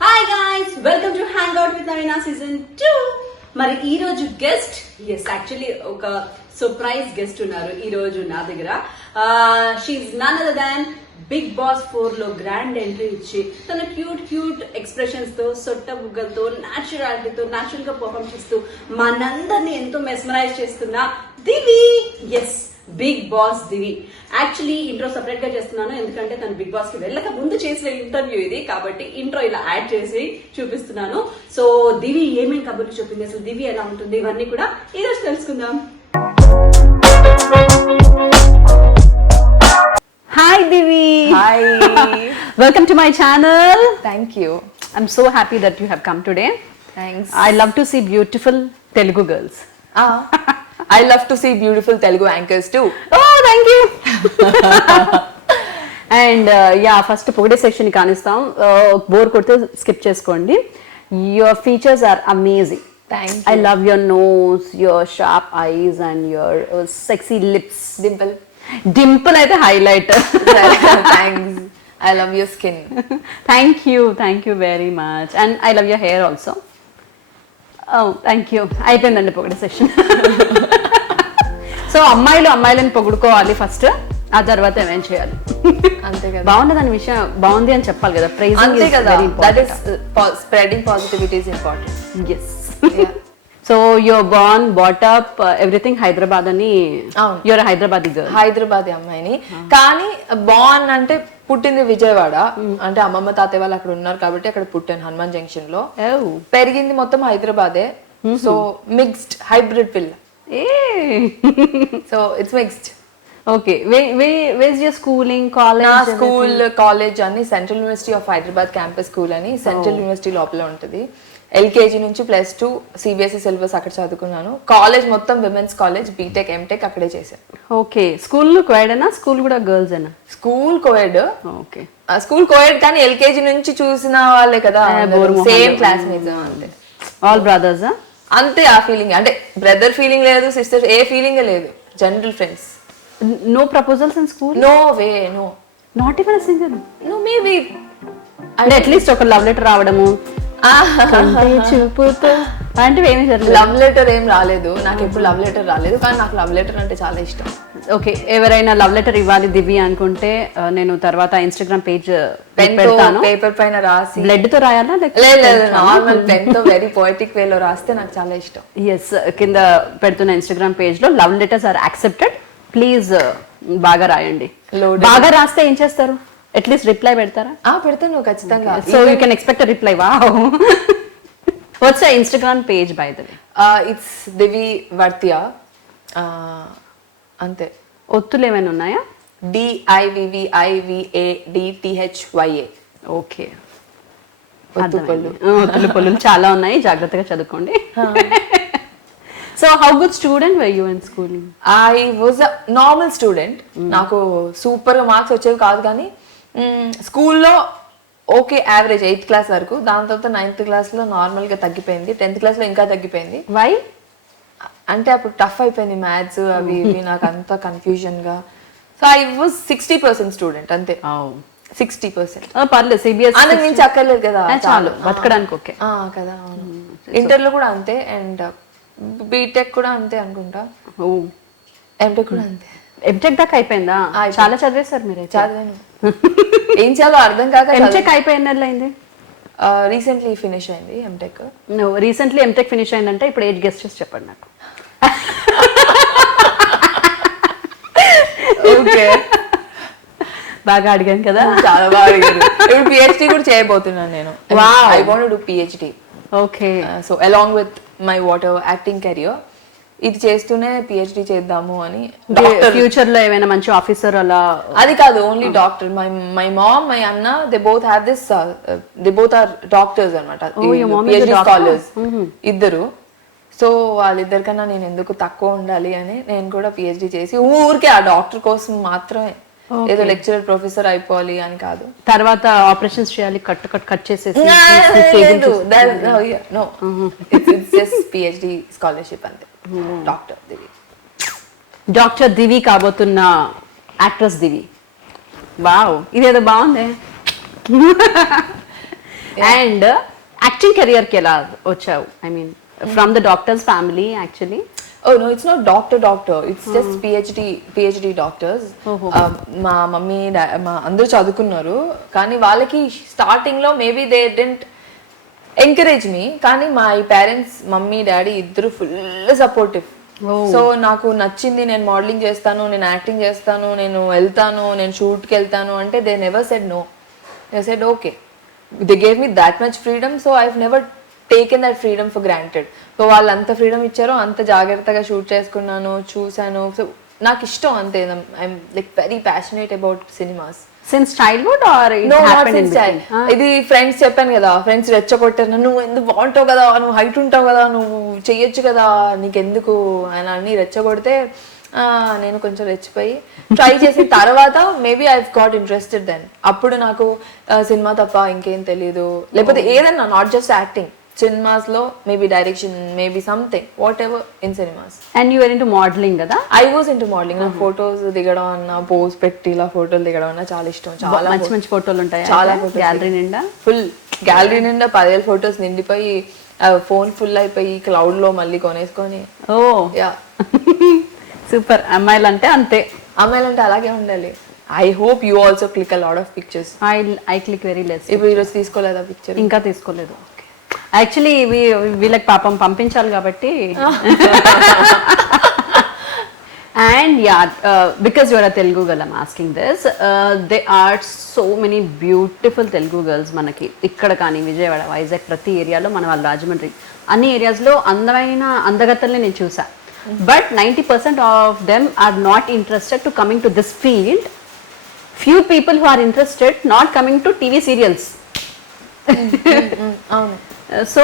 Hi guys, welcome to hang out with Naveena season 2. మరి ఈ రోజు గెస్ట్, యాక్చువల్లీ ఒక సర్ప్రైజ్ గెస్ట్ ఉన్నారు ఈ రోజు నా దగ్గర. She none other than Bigg Boss 4 లో గ్రాండ్ ఎంట్రీ ఇచ్చి తన క్యూట్ ఎక్స్ప్రెషన్స్ తో, సొట్ట బుగ్గలతో, న్యాచురాలిటీతో న్యాచురల్ గా పర్ఫార్మ్ చేస్తూ మనందరినీ ఎంతో మెస్మరైజ్ చేస్తున్న దివి. ఎస్, బిగ్ బాస్ దివి. యాక్చువల్లీ ఇంట్రో సపరేట్ గా చేస్తున్నాను ఎందుకంటే తను బిగ్ బాస్ కి వెళ్ళక ముందు చేసిన ఇంటర్వ్యూ ఇది, కాబట్టి ఇంట్రో ఇలా యాడ్ చేసి చూపిస్తున్నాను. సో దివి ఏమేమి కబుర్లు చెప్పింది, అసలు దివి ఎలా ఉంటుంది, ఇవన్నీ కూడా ఈ రోజు తెలుసుకుందాం. Hi Divi. Hi. Welcome to my channel. Thank you. I'm so happy that you have come today. Thanks. I love to see beautiful Telugu girls. I love to see beautiful Telugu anchors too. Oh, thank you. And first పొగిడే section కానిస్తాం. Bore కొడితే skip చేసుకోండి. Your features are amazing. Thank you. I love your nose, your sharp eyes and your sexy lips. Dimple అయితే highlight. Thanks. I love your skin. Thank you very much. And I love your hair also. Thank you. అయిపోయిందండి పొగిడే section. So అమ్మాయిలని పొగుడుకోవాలి first, ఆ తర్వాత ఏమేం చేయాలి. అంతే కదా. బాగుండదని విషయం బాగుంది అని చెప్పాలి కదా. ప్రైజింగ్ అంతే ఇస్ కదా. Very That is important. spreading positivity is important. Yes. Yeah. So your born brought up everything Hyderabad అని. అవును. Your Hyderabad girl. హైదరాబాద్ అమ్మాయిని, కానీ బాన్ అంటే పుట్టింది విజయవాడ. అంటే అమ్మమ్మ తాతయ్య వాళ్ళు అక్కడ ఉన్నారు కాబట్టి అక్కడ పుట్టాను, హనుమాన్ జంక్షన్ లో. పెరిగింది మొత్తం హైదరాబాదే. సో మిక్స్డ్ హైబ్రిడ్ పిల్ల. So it's mixed. Okay. Where your schooling, నా కాలేజ్? స్కూల్ కాలేజ్ అన్ని central university of Hyderabad campus school అని సెంట్రల్ యూనివర్సిటీ లోపల ఉంటుంది. ఎల్కేజీ నుంచి +2 సిబిఎస్ఈ సిలబస్ అక్కడ చదువుకున్నాను. కాలేజ్ మొత్తం విమెన్స్ కాలేజ్, బీటెక్ ఎంటెక్ అక్కడే చేశాను. ఓకే. స్కూల్ కోయడేనా? స్కూల్ కూడా గర్ల్స్ ఏనా? School coed. Okay. School coed కానీ ఎల్కేజీ నుంచి చూసిన వాళ్ళే కదా, సేమ్ క్లాస్మేట్స్ అంతే. All brothers? అంతే. ఆ ఫీలింగ్ అంటే బ్రదర్ ఫీలింగ్ లేదు, సిస్టర్ ఏ ఫీలింగ్ లేదు, general friends. No proposals in school? No way, no. Not even a single? No, maybe అంటే అట్లీస్ట్ ఒక లవ్ లెటర్ రావడము, చూపుతో అలాంటివి ఏమీ జరగలేదు. లవ్ లెటర్ ఏం రాలేదు నాకు, ఎప్పుడు లవ్ లెటర్ రాలేదు, కానీ నాకు లవ్ లెటర్ అంటే చాలా ఇష్టం. ఓకే. ఎవరైనా లవ్ లెటర్ ఇవ్వాలి దివి అనుకుంటే నేను తర్వాత ఇన్స్టాగ్రామ్ పేజ్ పెడతాను. పేపర్ పైన రాసి బ్లడ్ తో రాయాలా? లేదు, నార్మల్ పెన్ తో వెరీ పోయిటిక్ వేలో రాస్తే నాకు చాలా ఇష్టం. ఎస్, కింద పెడుతున్న ఇన్స్టాగ్రామ్ పేజ్ లో love letters are accepted, please బాగా రాయండి. బాగా రాస్తే ఏం చేస్తారు? అట్లీస్ట్ రిప్లై పెడతారా? పెడతాను ఖచ్చితంగా. So you can expect reply. Wow. What's your Instagram page by the way? It's Divi Vadthya. అంతే. ఒత్తులు ఏమైనా ఉన్నాయా? DIVVIVADTHYA. ఓకే. ఒత్తుపల్లు. ఒత్తులు పొల్లులు చాలా ఉన్నాయి, జాగ్రత్తగా చదువుకోండి. So how good student were you in school? I was a normal student. నాకు సూపర్ గా మార్క్స్ వచ్చేవి కాదు, కానీ స్కూల్లో ఓకే యావరేజ్ 8th క్లాస్ వరకు. దాని తర్వాత 9th క్లాస్లో నార్మల్గా తగ్గిపోయింది, 10th క్లాస్లో ఇంకా తగ్గిపోయింది. వై అంటే అప్పుడు టఫ్ అయిపోయింది మ్యాథ్స్ అవి ఇవి, నాకు అంతా కన్ఫ్యూజన్ గా. సో ఐ వాజ్ 60% స్టూడెంట్ అంతే. 60%. పర్లేదు. సిబిఎస్ అందుకు మించి అక్కర్లేదు కదా, చాలు బతకడానికి. ఓకే కదా. ఇంటర్లో కూడా అంతే, అండ్ బీటెక్ కూడా అంతే అనుకుంటా, ఎంటెక్ కూడా అంతే. ఎంటెక్ దాకా అయిపోయిందా? చాలా చదివేశారు మీరు. చదివాను. ఏం చేయాలో అర్థం కాక. ఎంటెక్ అయిపోయిన అయింది? రీసెంట్లీ ఫినిష్ అయింది ఎంటెక్. రీసెంట్లీ ఎంటెక్ ఫినిష్ అయిందంటే ఇప్పుడు ఏజ్ గెస్ చేసి చెప్పండి నాకు. ఓకే. బాగా అడిగాను కదా? చాలా బాగా అడిగారు. ఇప్పుడు పిహెచ్డి కూడా చేయబోతున్నాను నేను. I want to do PhD. Okay. So along with my acting career ఇది చేస్తూనే పిహెచ్డి చేద్దాము అని. ఫ్యూచర్ లో ఏమైనా మంచి ఆఫీసర్ అలా? అది కాదు, only doctor. My mom, my అన్న, they both have this, they both are doctors అన్నమాట, పిహెచ్డి స్కాలర్స్ ఇద్దరు. సో వాళ్ళిద్దరికన్నా నేను ఎందుకు తక్కువ ఉండాలి అని నేను కూడా పిహెచ్డి చేసి ఊరికే ఆ డాక్టర్ కోసం మాత్రమే, ఏదో లెక్చరర్ ప్రొఫెసర్ అయిపోవాలి అని కాదు. తర్వాత ఆపరేషన్స్ చేయాలి, కట్ చేసేసి? No, it's just PhD scholarship అంతే. డాక్టర్ దివి కాబోతున్న యాక్ట్రెస్ దివి. వావ్, ఇదేదో బాగుంది. అండ్ యాక్టింగ్ కెరియర్కి ఎలా వచ్చావు? I mean from the doctors family actually. Oh no, it's not doctor. It's just PhD doctors. మా మమ్మీ మా అందరూ చదువుకున్నారు, కానీ వాళ్ళకి స్టార్టింగ్ లో మేబీ దే డెంట్ ఎంకరేజ్ మీ, కానీ మా పేరెంట్స్ మమ్మీ డాడీ ఇద్దరు ఫుల్ సపోర్టివ్. సో నాకు నచ్చింది, నేను మోడలింగ్ చేస్తాను, నేను యాక్టింగ్ చేస్తాను, నేను వెళ్తాను, నేను షూట్కి వెళ్తాను అంటే they never said no. They said okay. They gave me that much freedom, so I never taken that freedom for granted. So వాళ్ళు అంత ఫ్రీడమ్ ఇచ్చారో అంత జాగ్రత్తగా షూట్ చేసుకున్నాను, చూసాను. సో నాకు ఇష్టం అంతే. I'm like very passionate about cinemas. Since childhood or no, not since child. ఇది ఫ్రెండ్స్ చెప్పాను కదా, ఫ్రెండ్స్ రెచ్చగొట్టారు, నువ్వు ఎందుకు బాగుంటావు కదా, నువ్వు హైట్ ఉంటావు కదా, నువ్వు చెయ్యొచ్చు కదా, నీకెందుకు అని అన్ని రెచ్చగొడితే నేను కొంచెం రెచ్చిపోయి ట్రై చేసిన తర్వాత maybe I got interested then. అప్పుడు నాకు సినిమా తప్ప ఇంకేం తెలియదు, లేకపోతే ఏదన్నా, నాట్ జస్ట్ యాక్టింగ్, సినిమాస్ లో maybe direction, maybe something, whatever in cinemas. And you are into modelling కదా? I was into modelling. నాకు ఫోటోస్ దిగడం అన్న, పోజ్ పెట్టి ఇలా ఫోటోలు దిగడం అన్న చాలా ఇష్టం. చాలా మంచి మంచి ఫోటోలు ఉంటాయి, చాలా గ్యాలరీ నిండా. ఫుల్ గ్యాలరీ నిండా 10,000 ఫోటోస్ నిండిపోయి ఫోన్ ఫుల్ అయిపోయి క్లౌడ్ లో మళ్ళీ కొనేసుకొని. ఓ యా, సూపర్. అమ్మాయిలు అంటే అంతే, అమ్మాయిలంటే అలాగే ఉండాలి. I hope you also click a lot of pictures. I click very less. ఇప్పుడు ఈరోజు తీసుకోలేదా పిక్చర్? ఇంకా తీసుకోలేదు. యాక్చువల్లీ వీళ్ళకి పాపం పంపించాలి కాబట్టి. And yeah, because your a Telugu girl, I'm asking this. They are so many beautiful Telugu girls మనకి ఇక్కడ కానీ, విజయవాడ, వైజాగ్, ప్రతి ఏరియాలో, మన వాళ్ళ రాజమండ్రి, అన్ని ఏరియాస్లో అందమైన అందగత్తల్ని నేను చూసా. But 90% of them are not interested to coming to this field. Few people who are interested not coming to TV serials. So,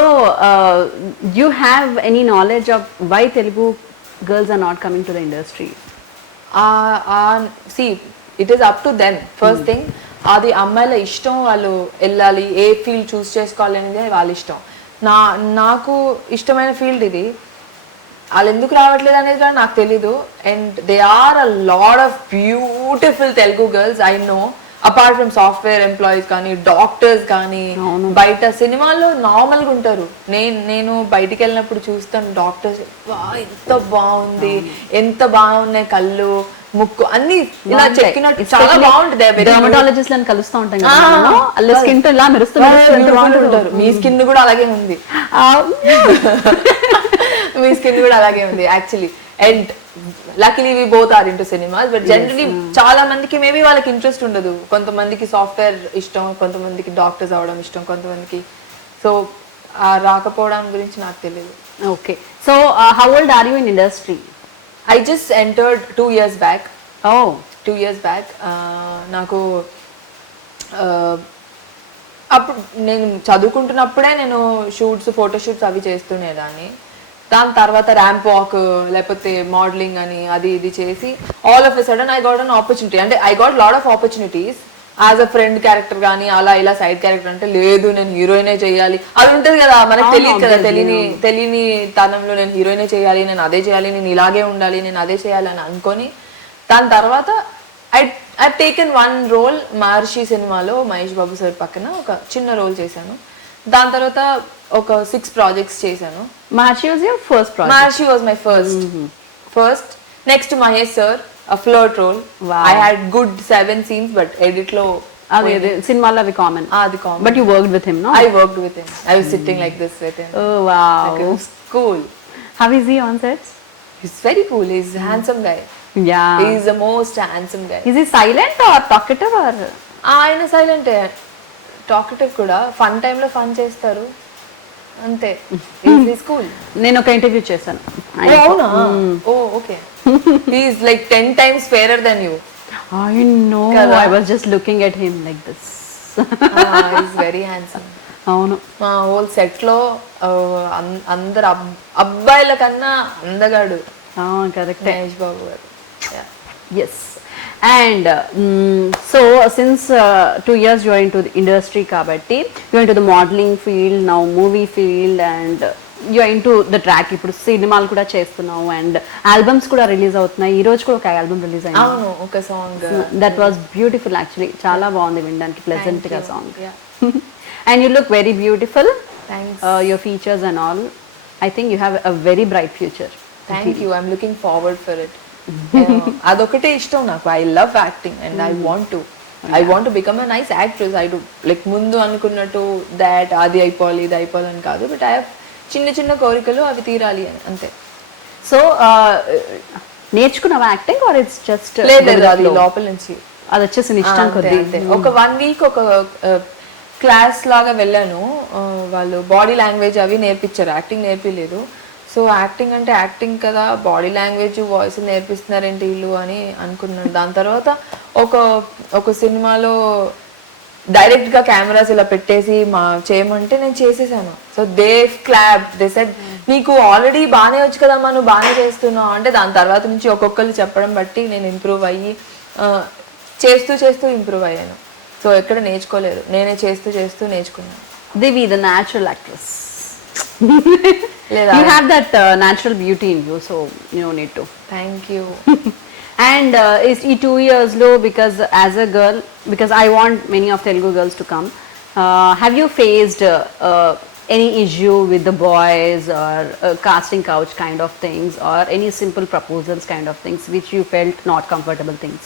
you have any knowledge of why Telugu girls are not coming to the industry? See, it is up to them. First thing, అది అమ్మాయిల ఇష్టం, వాళ్ళు వెళ్ళాలి, ఏ field చూస్ చేసుకోవాలి అనేది వాళ్ళ ఇష్టం. నాకు ఇష్టమైన ఫీల్డ్ ఇది, వాళ్ళు ఎందుకు రావట్లేదు అనేది కూడా నాకు తెలీదు. And they are a lot of beautiful Telugu girls I know, apart from software employees కానీ, డాక్టర్స్ కానీ. బయట సినిమాల్లో నార్మల్ గా ఉంటారు, నేను బయటికి వెళ్ళినప్పుడు చూస్తాను డాక్టర్స్, ఎంత బాగుంది, ఎంత బాగున్నాయి కళ్ళు, ముక్కు, అన్ని ఇలా చెక్కినట్టు చాలా బాగుంటుంది. డెర్మటాలజిస్ట్ లని కలుస్తూ ఉంటాం కదా, స్కిన్ తో ఇలా మెరుస్తుంటారు. మీ స్కిన్ కూడా అలాగే ఉంది, మీ స్కిన్ కూడా అలాగే ఉంది actually. And luckily we both are into cinemas. But generally చాలా మందికి మేబీ వాళ్ళకి ఇంట్రెస్ట్ ఉండదు. కొంతమందికి సాఫ్ట్వేర్ ఇష్టం, కొంతమందికి డాక్టర్స్ అవడం ఇష్టం, కొంతమందికి. సో రాకపోవడం గురించి నాకు తెలియదు. Okay, so how old are you in industry? I just entered 2 years back. Oh, 2 years back. నాకు అప్పుడు నేను చదువుకుంటున్నప్పుడే నేను షూట్స్, ఫోటోషూట్స్ అవి చేస్తుండేదాన్ని. దాని తర్వాత ర్యాంప్ వాక్, లేకపోతే మోడలింగ్ అని అది ఇది చేసి all of a sudden I got an opportunity. అంటే I got lot of opportunities as a friend character కానీ, అలా ఇలా సైడ్ క్యారెక్టర్. అంటే లేదు నేను హీరోయినే చేయాలి, అది ఉంటుంది కదా, మనకు తెలియదు కదా, తెలియని తనంలో నేను హీరోయినే చేయాలి, నేను అదే చేయాలి, నేను ఇలాగే ఉండాలి, నేను అదే చేయాలి అని అనుకొని, దాని తర్వాత ఐ టేకెన్ 1 role మహర్షి సినిమాలో మహేష్ బాబు సార్ పక్కన ఒక చిన్న రోల్ చేశాను. దాని తర్వాత ఒక 6 projects చేశాను. Maharshi was your first project? Maharshi was my first. Next Mahesh sir, a flirt role. Wow. I had good 7 scenes, but edit lo adi cinema avi common. The common. But you worked with him, no? I worked with him. I was sitting like this with him. Oh wow. Like, it was cool. How is he on sets? He's very cool. He's a handsome guy. Yeah. He's the most handsome guy. Is he silent or talkative or? ఆయన silent, talkative కూడా. Fun time లో fun చేస్తారు అంతే. Is cool. నేను ఒక interview చేశాను. అవునా? ఓ okay. He is like 10 times fairer than you. I know. I was just looking at him like this. He's very handsome. అవును. మా హోల్ సెట్ లో అందరు అబ్బాయిల కన్నా అందగాడు కరెక్ట్ మహేష్ బాబు గారు. Yes. And so since 2 years you are into the industry kabatti, you are into the modeling field now, movie field, and you are into the track. ఇప్పుడు సినిమాలు కూడా చేస్తున్నావు అండ్ ఆల్బమ్స్ కూడా రిలీజ్ అవుతున్నాయి. ఈ రోజు కూడా ఒక ఆల్బమ్ రిలీజ్ అయింది. అవును, ఒక song. That was beautiful actually. చాలా బాగుంది వినడానికి, ప్లెజెంట్ గా song. And you look very beautiful. Thanks. Your features and all. I think you have a very bright future. Thank you. I'm looking forward for it. అదొకటే ఇష్టం నాకు. I love acting and I want to become a nice actress. I do like ముందు అనుకున్నట్టు that అది అయిపోవాలి ఇది అయిపోవాలి అని కాదు, బట్ ఐ హావ్ చిన్న చిన్న కోరికలు, అవి తీరాలి అని అంతే. సో నేర్చుకున్నావా యాక్టింగ్ ఆర్ ఇట్స్ జస్ట్? లేదు, అది లోపల నుంచి అది వచ్చేసి ఇష్టం కొద్ది. ఒక 1 week ఒక క్లాస్ లాగా వెళ్ళాను. వాళ్ళు బాడీ లాంగ్వేజ్ అవి నేర్పించారు, యాక్టింగ్ నేర్పిలేదు. సో యాక్టింగ్ అంటే యాక్టింగ్ కదా, బాడీ లాంగ్వేజ్ వాయిస్ నేర్పిస్తున్నారేంటి వీళ్ళు అని అనుకున్నాను. దాని తర్వాత ఒక సినిమాలో డైరెక్ట్ గా కెమెరాస్ ఇలా పెట్టేసి చేయమంటే నేను చేసేసాను. So they clap, they said నీకు ఆల్రెడీ బాగానే వచ్చు కదా, నువ్వు బాగానే చేస్తున్నావు అంటే. దాని తర్వాత నుంచి ఒక్కొక్కరు చెప్పడం బట్టి నేను ఇంప్రూవ్ అయ్యి చేస్తూ ఇంప్రూవ్ అయ్యాను. సో ఎక్కడ నేర్చుకోలేదు, నేనే చేస్తూ నేర్చుకున్నాను. Divi, the natural actress. లేదా You have that natural beauty in you, so you don't need to. Thank you. And is 2 years low because as a girl, because I want many of Telugu girls to come. Have you faced any issue with the boys or casting couch kind of things or any simple proposals kind of things which you felt not comfortable things?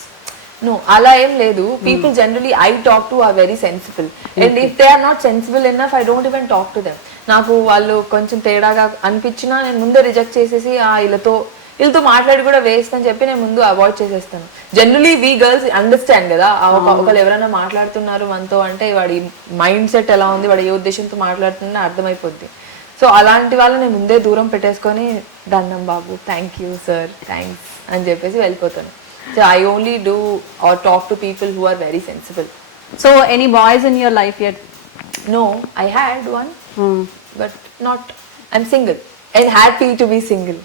No, అలా ఏం లేదు. People generally I talk to are very sensible and if they are not sensible enough I don't even talk to them. నాకు వాళ్ళు కొంచెం తేడాగా అనిపించినా నేను ముందే రిజెక్ట్ చేసేసి వీళ్ళతో మాట్లాడి కూడా వేస్ట్ అని చెప్పి నేను ముందు అవాయిడ్ చేసేస్తాను. జనరలీ వీ గర్ల్స్ అండర్స్టాండ్ కదా, ఒకళ్ళు ఎవరైనా మాట్లాడుతున్నారు మనతో అంటే వాడి మైండ్ సెట్ ఎలా ఉంది, వాడు ఏ ఉద్దేశంతో మాట్లాడుతున్నా అర్థమైపోద్ది. సో అలాంటి వాళ్ళు నేను ముందే దూరం పెట్టేసుకొని దండం బాబు, థ్యాంక్ యూ సార్, థ్యాంక్స్ అని చెప్పేసి వెళ్ళిపోతాను. So I only do or talk to people who are very sensible. So any boys in your life yet? No, I had one, but not. I'm single and happy to be single.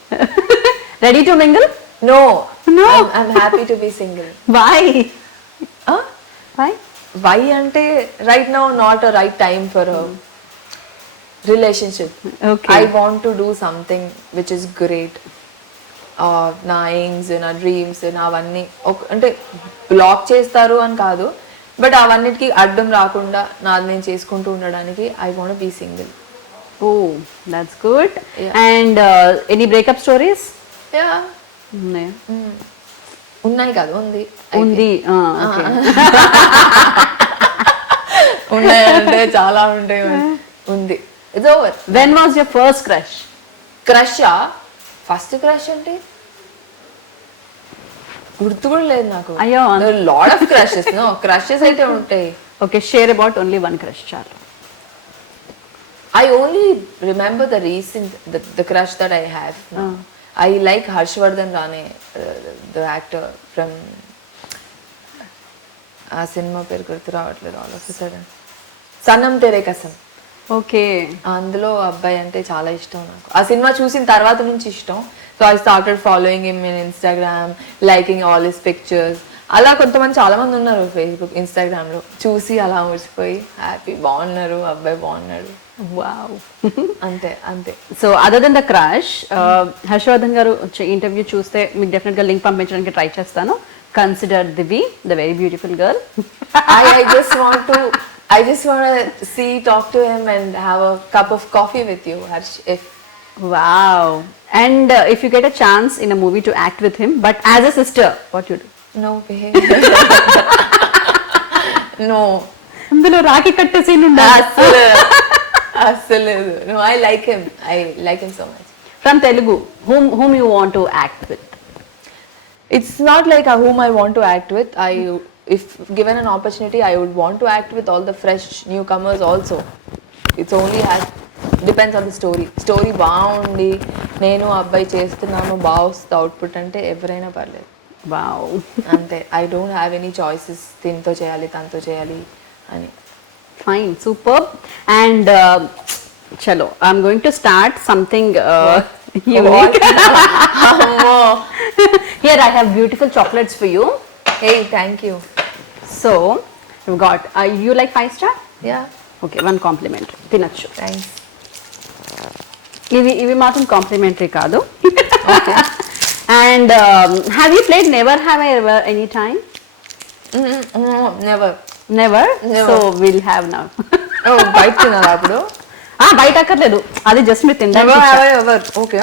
Ready to mingle? No, No. I'm happy to be single. Why? Huh? Why? Why ante right now not a right time for a relationship. Okay. I want to do something which is great. నా AIIMS, నా dreams, అవన్నీ అంటే black చేస్తారు అని కాదు, but అవన్నిటికీ అడ్డం రాకుండా నాది నేను చేసుకుంటూ ఉండడానికి I want be single. Oh, that's good. And any breakup stories? Yeah. ఉన్నాయి కదా, ఉంది Okay. ఉన్నాయంటే చాలా ఉంటాయి. ఉంది. It's over. When was your first crush? క్రషా? ఫస్ట్ క్రష్ అంటే గుర్తు కూడా లేదు నాకు. అయ్యో, lot of crushes. No, crushes అయితే ఉంటాయి. Okay, share about only one crush, చాలు. I only remember the recent, the crush that I have. I like Harshvardhan Rane, the actor from ఆ సినిమా పేరు గుర్తు రావట్లేదు ఆల్ ఆఫ్ సడన్. సన్నం తెరే కసం. Okay. అందులో అబ్బాయి అంటే చాలా ఇష్టం నాకు. ఆ సినిమా చూసిన తర్వాత నుంచి ఇష్టం. So I started following him in Instagram, liking all his pictures. అలా కొంతమంది చాలా మంది ఉన్నారు ఫేస్బుక్, ఇన్స్టాగ్రామ్ లో చూసి అలా మురిసిపోయి హ్యాపీ, బాగున్నారు అబ్బాయి, బాగున్నాడు. వావ్. అంతే. So other than the crush, Harshavardhan garu interview చూస్తే మీకు డెఫినెట్ గా లింక్ పంపించడానికి ట్రై చేస్తాను. Consider Divi the very beautiful girl. I just want to talk to him and have a cup of coffee with you, Harsh. Wow. And if you get a chance in a movie to act with him, but as a sister, what you do? No way. No. అందులో రాఖీ కట్టే scene అసలు no, I like him so much. From Telugu, whom you want to act with? It's not like whom I want to act with. If given an opportunity, I would want to act with all the fresh newcomers also. It's only depends on the story బాగుండి నేను అబ్బాయి చేస్తున్నాను బాగా వస్తుంది output అంటే ఎవరైనా పర్లేదు. Wow. అంతే. I don't have any choices దీంతో చేయాలి తనతో చేయాలి అని. Fine, superb. And chalo, I'm going to start something unique. Here I have beautiful chocolates for you. Hey, thank you. So you've got you like 5 star? Yeah. Okay, one compliment. Tinachu. Thanks. ఇవి మాత్రం complementary కాదు. And have you played never have I ever any time? Never. Never. So will have now. బయట తినాలి అప్పుడు? బయట అక్కర్లేదు, అది just మీరు తింటారు. ఓకే.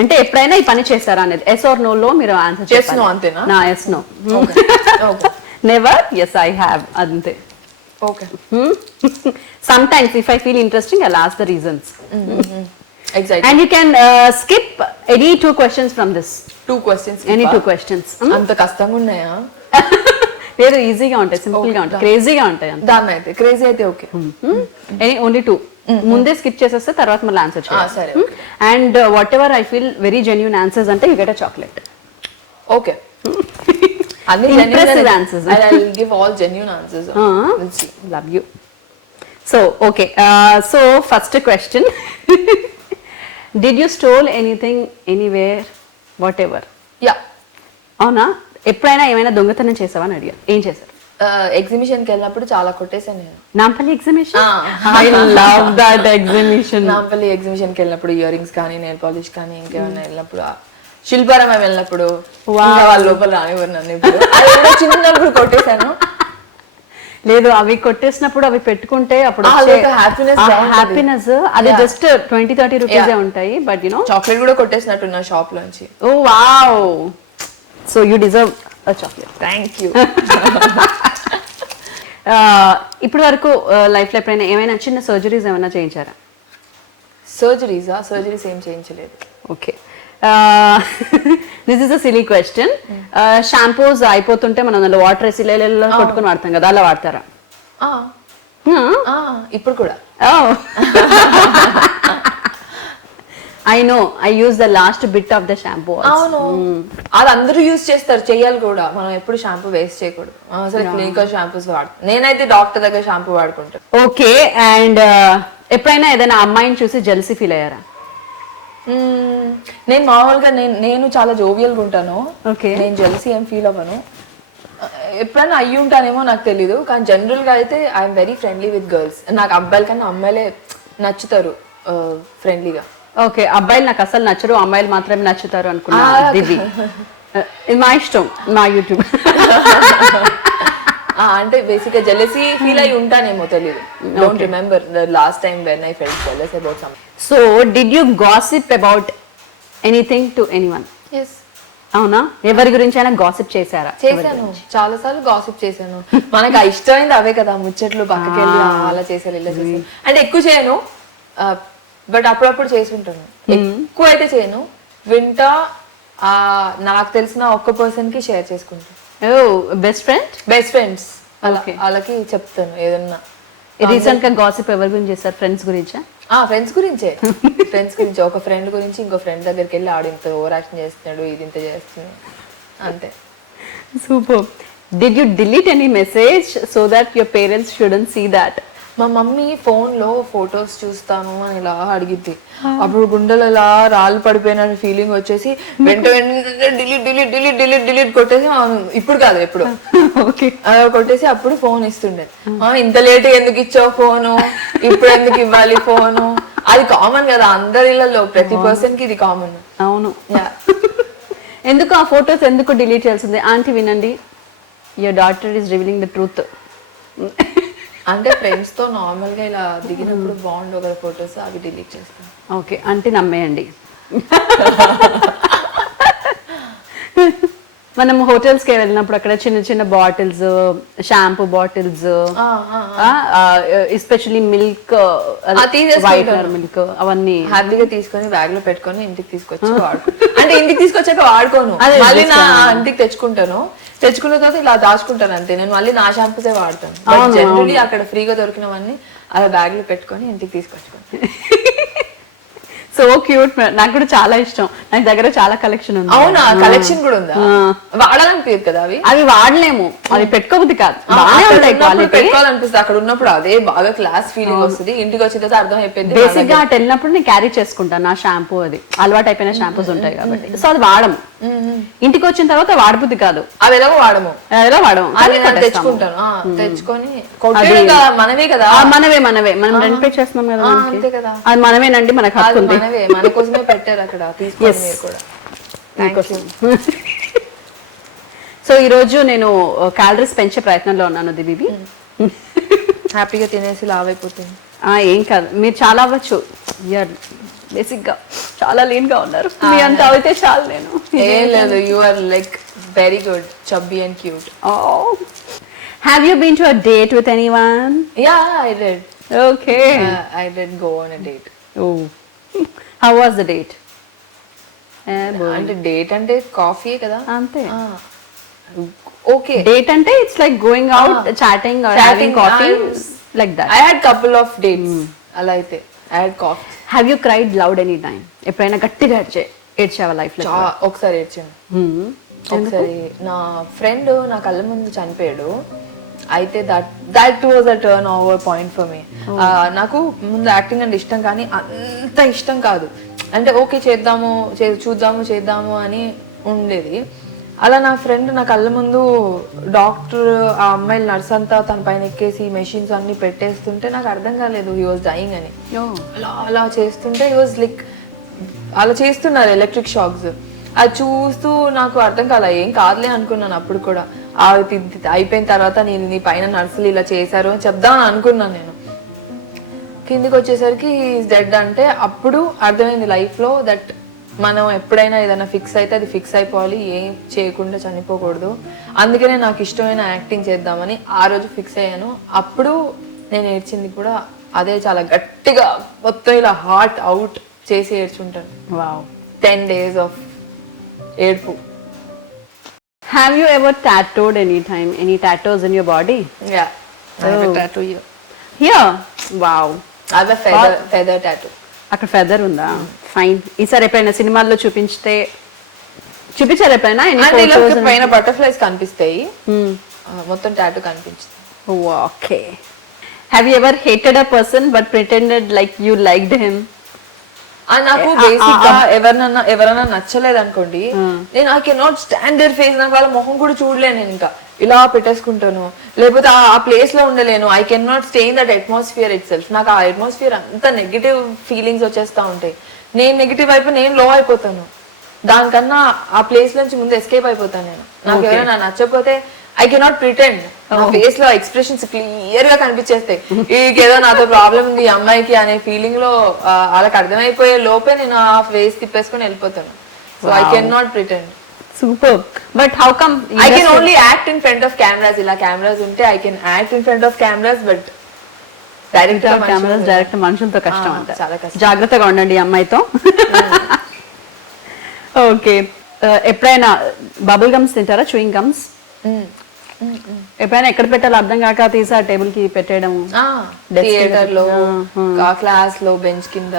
అంటే ఎప్పుడైనా ఈ పని చేస్తారా అనేది ఎస్ ఆర్ నో లో మీరు ఆన్సర్ చేస్తాను. అంతేనా? నా yes no. Never, yes I have, అంతే. Okay. Sometimes if I feel interesting, I'll ask the reasons. Exactly. And you can skip any 2 questions from this. 2 questions. Any 2 questions. అంత కష్టంగా ఉన్నాయా? లేదు, ఈజీగా ఉంటాయి, సింపుల్ గా ఉంటాయి, క్రేజీగా ఉంటాయి అంతే. దాన్ని అయితే క్రేజీ అయితే ఓకే. ఓన్లీ 2. ముందే స్కిప్ చేసేస్తే తర్వాత మళ్ళీ ఆన్సర్ చేయాలి. సరే. And whatever I feel very genuine answers అంటే you get a chocolate. Okay. అన్ని impressive answers. I'll give all genuine answers. We'll see. Love you. So okay, so first question. Did you stole anything anywhere, whatever? Yeah. అవునా? ఎప్పుడైనా ఏమైనా దొంగతనం చేసావా అని అడిగా. ఏం చేశారు? ఎగ్జిబిషన్ కి వెళ్ళినప్పుడు చాలా కొట్టేసాను నేను. Nampally exhibition. I love that exhibition. Nampally exhibition కి వెళ్ళినప్పుడు ఇయర్ రింగ్స్ కానీ నెయిల్ పాలిష్ కానీ ఇంకేమైనా వెళ్ళినప్పుడు శిల్పారామం వెళ్ళినప్పుడు వాళ్ళ లోపల రానివ్వరు నన్ను. ఇప్పుడు చిన్నప్పుడు కొట్టేశాను. లేదు, అవి కొట్టేసినప్పుడు అవి పెట్టుకుంటే అప్పుడు హ్యాపీనెస్ అది జస్ట్ 20-30 రూపీస్ ఉంటాయి. బట్ యునో చాక్లెట్ కూడా కొట్టేసినట్టున్నా షాప్ లోంచి. Oh wow. So you deserve a chocolate. Thank you. ఇప్పటి వరకు లైఫ్ లో ఎప్పుడైనా ఏమైనా చిన్న సర్జరీస్ ఏమైనా చేయించారా? సర్జరీస్ ఏం చేయించలేదు. Okay. This is a silly question. Shampoos అయిపోతుంటే మనం అందులో వాటర్ వేసి ఇలా కొట్టుకుని వాడతాం కదా, అలా వాడతారా? ఇప్పుడు కూడా. I know, I use the last bit of the shampoo. అవును, అది అందరూ యూజ్ చేస్తారు, చెయ్యాలి కూడా. మనం ఎప్పుడు షాంపూ వేస్ట్ చేయకూడదు. అసలు క్లినికల్ షాంపూస్ వాడతాం. నేనైతే డాక్టర్ దగ్గర షాంపూ వాడుకుంటాను. ఓకే. అండ్ ఎప్పుడైనా ఏదైనా అమ్మాయిని చూసి జెలసీ ఫీల్ అయ్యారా? నేను మామూలుగా నేను చాలా జోవియల్గా ఉంటాను. నేను జెలసీ ఏం ఫీల్ అవ్వను. ఎప్పుడైనా అయ్యి ఉంటానేమో నాకు తెలీదు, కానీ జనరల్ గా అయితే I'm very friendly with girls. నాకు అబ్బాయిల కన్నా అమ్మాయిలే నచ్చుతారు ఫ్రెండ్లీగా. ఓకే, అబ్బాయిలు నాకు అసలు నచ్చరు, అమ్మాయిలు మాత్రమే నచ్చుతారు అనుకున్నా. దివ్య, ఇది మా ఇష్టం, మా యూట్యూబ్. అంటే బేసిక్ గా జెలసీ ఫీల్ అయి ఉంటానేమో తెలీదు. Don't remember the last time when I felt jealous about some. So did you gossip about anything to anyone? yes. అవునా? ఎవరి గురించి అయినా గాసిప్ చేశారా? చేశాను, చాలా సార్లు గాసిప్ చేశాను. మనకు ఇష్టమైంది అవే కదా, ముచ్చట్లు, పక్కకి వెళ్ళి అలా చేశారు ఇలా చేశారు అంటే ఎక్కువ చేయను, బట్ అప్పుడప్పుడు చేసుకుంటాను. ఎక్కువ అయితే చేయను, వింటా. నాకు తెలిసిన ఒక్క పర్సన్ కి షేర్ చేసుకుంటాను. బెస్ట్ ఫ్రెండ్స్ వాళ్ళకి చెప్తాను ఏదన్నా. రీసెంట్ గా గాసిప్ ఎవరి గురించి చేశారు? ఫ్రెండ్స్ గురించా? ఫ్రెండ్స్ గురించే. ఫ్రెండ్స్ గురించి ఒక ఫ్రెండ్ గురించి ఇంకో ఫ్రెండ్ దగ్గరికి వెళ్ళి ఆడు ఇంత ఓవర్ యాక్షన్ చేస్తున్నాడు, ఇది ఇంత చేస్తున్నాడు, అంతే. Super. Did you delete any message so that your parents shouldn't see that? మా మమ్మీ ఫోన్ లో ఫొటోస్ చూస్తాను అని ఇలా అడిగిద్ది. అప్పుడు గుండెలు ఇలా రాళ్ళు పడిపోయిన ఫీలింగ్ వచ్చేసి వెంట డిలీట్ కొట్టేసి, ఇప్పుడు కాదు ఎప్పుడు కొట్టేసి అప్పుడు ఫోన్ ఇస్తుండే. ఇంత లేట్ ఎందుకు ఇచ్చావు ఫోను, ఇప్పుడు ఎందుకు ఇవ్వాలి ఫోను? అది కామన్ కదా అందరి ఇళ్లలో, ప్రతి పర్సన్ కి ఇది కామన్. అవును. ఎందుకు ఆ ఫొటోస్ ఎందుకు డిలీట్ చేయాల్సింది? ఆంటీ వినండి, your daughter is revealing the truth. అంటే ఫ్రెండ్స్ తో నార్మల్ గా ఇలా దిగినప్పుడు బాగుండు ఒక ఫొటోస్, అవి డిలీట్ చేస్తాను. ఓకే, అంటే నమ్మేయండి. మనం హోటల్స్ కి వెళ్ళినప్పుడు అక్కడ చిన్న చిన్న bottles, shampoo bottles, especially milk, whitener milk, అవన్నీ హ్యాపీగా తీసుకొని బ్యాగ్ లో పెట్టుకొని ఇంటికి తీసుకొచ్చి అంటే ఇంటికి తీసుకొచ్చాక వాడుకోను, మళ్ళీ నా ఇంటికి తెచ్చుకుంటాను. తెచ్చుకున్న తర్వాత ఇలా దాచుకుంటాను అంతే. నేను మళ్ళీ నా షాంపూసే వాడతాను. జనరల్లీ అక్కడ ఫ్రీగా దొరికినవన్నీ అలా బ్యాగ్ లో పెట్టుకొని ఇంటికి తీసుకొచ్చుకుంటాను. So cute. నాకు కూడా చాలా ఇష్టం. నాకు దగ్గర చాలా కలెక్షన్ ఉంది. అవునా? కలెక్షన్ కూడా ఉందా? వాడాలనిపించదు కదా అవి? అవి వాడలేము, అవి పెట్టుకోబుద్ది కాదు. పెట్టుకోవాలనిపిస్తుంది అక్కడ ఉన్నప్పుడు, అదే బాగా క్లాస్ ఫీలింగ్ వస్తుంది. ఇంటికి వచ్చిన తర్వాత అర్థం అయిపోయింది. బేసిక్ గా అటు వెళ్ళినప్పుడు నేను క్యారీ చేసుకుంటాను నా షాంపూ, అది అలవాటు అయిపోయిన షాంపూస్ ఉంటాయి కాబట్టి. సో అది వాడము. ఇంటికి వచ్చిన తర్వాత వాడబుద్ధి కాదు, అవి ఎలాగో వాడము, ఎలా వాడము, అది నేను తెచ్చుకుంటాను. తెచ్చుకొని కొట్టేది కదా, మనమే కదా, మనమే మనం రెంట్ పే చేస్తున్నాం కదా, అంతే కదా, అది మనమేనండి, మనకు హక్కు ఉంది. మనవే, మన కోసమే పెట్టారు అక్కడ, తీసుకోండి మీరు కూడా. సో ఈ రోజు నేను క్యాలరీస్ పెంచే ప్రయత్నంలో ఉన్నాను దిబీబీ. హ్యాపీగా తినేసి లావ్ అయిపోతుంది. ఏం కాదు, మీరు చాలా అవ్వచ్చు, బేసిక్ గా చాలా లీన్ గా ఉన్నారు, మీ అంత అయితే చాలు. నేను ఏం లేదు, you are like very good, chubby and cute. Have you been to a date with anyone? Yeah, I did. Okay, I did go on a date. How was the date? అంటే date అంటే coffee కదా, అంతే. Okay, date అంటే it's like going out, chatting or having coffee, like that. I had couple of dates అలా అయితే. I had coffee. Have you cried loud any time? ఎప్పుడైనా గట్టిగా ఏడ్చావా life లో? ఒకసారి ఏడ్చాను. ఒకసారి నా ఫ్రెండ్ నా కళ్ళ ముందు చనిపోయాడు. అయితే that was a turn over point for me. నాకు ముందు యాక్టింగ్ అంటే ఇష్టం, కానీ అంత ఇష్టం కాదు. అంటే ఓకే చూద్దాము అని ఉండేది. అలా నా ఫ్రెండ్ నా కళ్ళ ముందు డాక్టర్, ఆ అమ్మాయిలు నర్స్ అంతా తన పైన ఎక్కేసి మెషిన్స్ అన్ని పెట్టేస్తుంటే నాకు అర్థం కాలేదు హీ వాజ్ డైయింగ్ అని. అలా చేస్తుంటే హీ వాజ్ లైక్, అలా చేస్తున్నారు ఎలక్ట్రిక్ షాక్స్. అది చూస్తూ నాకు అర్థం కాలే, ఏం కాదులే అనుకున్నాను అప్పుడు కూడా. అయిపోయిన తర్వాత నేను నీ పైన నర్సులు ఇలా చేశారు అని చెప్దామని అనుకున్నాను. నేను కిందికి వచ్చేసరికి ఈజ్ డెడ్ అంటే అప్పుడు అర్థమైంది లైఫ్ లో దట్ మనం ఎప్పుడైనా ఏదైనా ఫిక్స్ అయితే అది ఫిక్స్ అయిపోవాలి, ఏం చేయకుండా చనిపోకూడదు. అందుకనే నాకు ఇష్టమైన యాక్టింగ్ చేద్దామని ఆ రోజు ఫిక్స్ అయ్యాను. అప్పుడు నేను ఏడ్చింది కూడా అదే, చాలా గట్టిగా మొత్తం ఇలా హార్ట్ అవుట్ చేసి ఏడ్చుంటాను. వావ్, 10 days ఆఫ్ ఏడ్పు. Have you ever tattooed any time? Any tattoos in your body? Yeah, I have a tattoo here. Here? Wow. I have a feather tattoo. అక్కడ ఫెదర్ ఉందా? ఫైన్. ఈసారి ఎప్పుడైనా సినిమాల్లో చూపించారు ఎప్పుడైనా? అంటే ఇలా పైన బటర్ఫ్లైస్ కనిపిస్తాయి, మొత్తం టాటూ కనిపించింది. Okay. Have you ever hated a person but pretended like you liked him? నాకు బేసిక్ గా ఎవరైనా నచ్చలేదు అనుకోండి, నేను I can not stand their face. నాకు వాళ్ళ మొహం కూడా చూడలేను, నేను ఇంకా ఇలా పెట్టేసుకుంటాను, లేకపోతే ఆ ప్లేస్ లో ఉండలేను. I can not stay in that atmosphere it self. నాకు ఆ అట్మాస్ఫియర్ అంతా నెగిటివ్ ఫీలింగ్స్ వచ్చేస్తా ఉంటాయి. నేను నెగిటివ్ అయిపోయి నేను లో అయిపోతాను. దానికన్నా ఆ ప్లేస్ నుంచి ముందు ఎస్కేప్ అయిపోతాను నేను. నాకు ఎవరైనా నచ్చకపోతే ఐ కెనాట్ ప్రిటెండ్. నా ఫేస్ లో ఎక్స్ప్రెషన్స్ క్లియర్ గా కనిపించేస్తాయి. ఏదో నాతో ప్రాబ్లం ఉంది ఈ అమ్మాయికి అనే ఫీలింగ్ లో వాళ్ళకి అర్థమైపోయే లోపే నేను ఆ ఫేస్ తిప్పేసుకొని వెళ్ళిపోతాను. So I can not pretend. Super. But how come? I can only act in front of cameras. ఇలా కెమెరాస్ ఉంటే I can act in front of cameras, but direct మనుషులతో కష్టం అంట. చాలా కష్టం. జాగ్రత్తగా ఉండండి ఈ అమ్మాయితో. ఓకే. ఎప్పుడైనా బబుల్ గమ్స్ తింటారా? చూయింగ్ గమ్స్ ఎప్పుడైనా ఎక్కడ పెట్టాలో అర్థం కాక తీసి ఆ టేబుల్ కి పెట్టేయడం? థియేటర్ లో, క్లాస్ లో, బెంచ్ కింద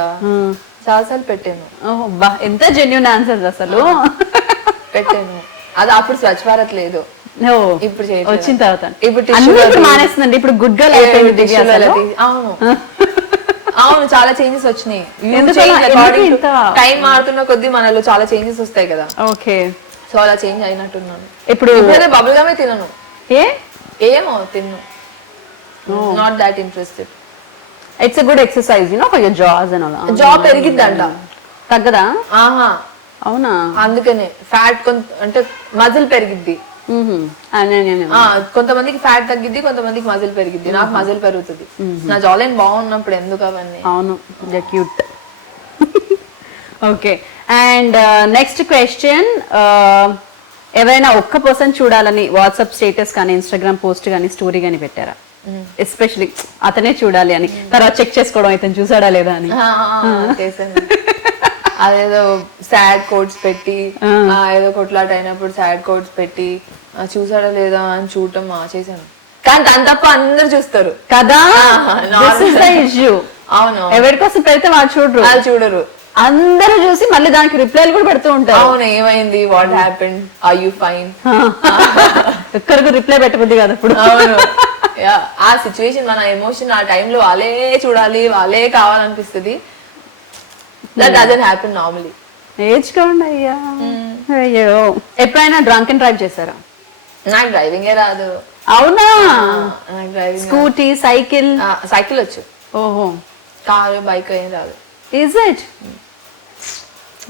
చాలాసార్లు పెట్టాను. ఎంత జెన్యూన్ ఆన్సర్స్ అసలు. పెట్టాను. అది అప్పుడు స్వచ్ఛ భారత్ లేదు, ఇప్పుడు వచ్చిన తర్వాత ఇప్పుడు మానేస్తుందండి. ఇప్పుడు గుడ్ గర్ల్ అయిపోయింది. అవును, చాలా చేంజెస్ వచ్చినాయి. టైం మారుతున్న కొద్దీ మనలో చాలా చేంజెస్ వస్తాయి కదా. ఓకే. సో అలా చేంజ్ అయినట్టున్నాను. ఇప్పుడు బబుల్ గమే తినను. ఏమో తిన్ను. Not that interested. It's a good exercise for your jaws and all. Jaw పెరిగిద్దంట. తగ్గదా? ఆహా, అవునా? అందుకనే ఫ్యాట్ అంటే మజిల్ పెరిగిద్ది. కొంతమందికి ఫ్యాట్ తగ్గిద్ది, కొంతమందికి మజిల్ పెరిగిద్ది. నాకు మజిల్ పెరుగుతుంది. నా జాలైన్ బాగున్నప్పుడు ఎందుకు అవన్నీ. అవును, cute. Okay. And next question, ఎవరైనా ఒక్క పర్సన్ చూడాలని వాట్సాప్ స్టేటస్ కానీ, ఇన్స్టాగ్రామ్ పోస్ట్ కానీ, స్టోరీ కానీ పెట్టారా? ఎస్పెషలీ అతనే చూడాలి అని, తర్వాత చెక్ చేసుకోవడం ఇతను చూసాడా లేదా అని. అదేదో సాడ్ కోడ్స్ పెట్టి, ఏదో కొట్లాట అయినప్పుడు సాడ్ కోడ్స్ పెట్టి చూసాడా లేదా అని చూడటం చేశాను. కానీ దాని తప్ప అందరు చూస్తారు కదా. అవును, ఎవరి కోసం పెడితే వాళ్ళు చూడరు. అందరూ చూసి మళ్ళీ దానికి రిప్లైలు కూడా పెడుతూ ఉంటారు. అవును, ఏమైంది, what happened, are you fine. ఎక్కడికి రిప్లై పెట్టబుద్ది కదా ఇప్పుడు. అవును, ఆ సిచ్యువేషన్, మన ఎమోషన్ ఆ టైంలో వాళ్ళే చూడాలి, వాళ్ళే కావాలనిపిస్తుంది. That doesn't happen normally. నేర్చుకోండి అయ్యా. అయ్యో, ఎప్పుడైనా డ్రంక్ అండ్ డ్రైవ్ చేశారా? నాకు డ్రైవింగే రాదు. అవునా? నాకు డ్రైవింగ్ స్కూటీ, సైకిల్? సైకిల్ వచ్చు, ఓహో, కారు బైక్ ఏం రాదు. Is it?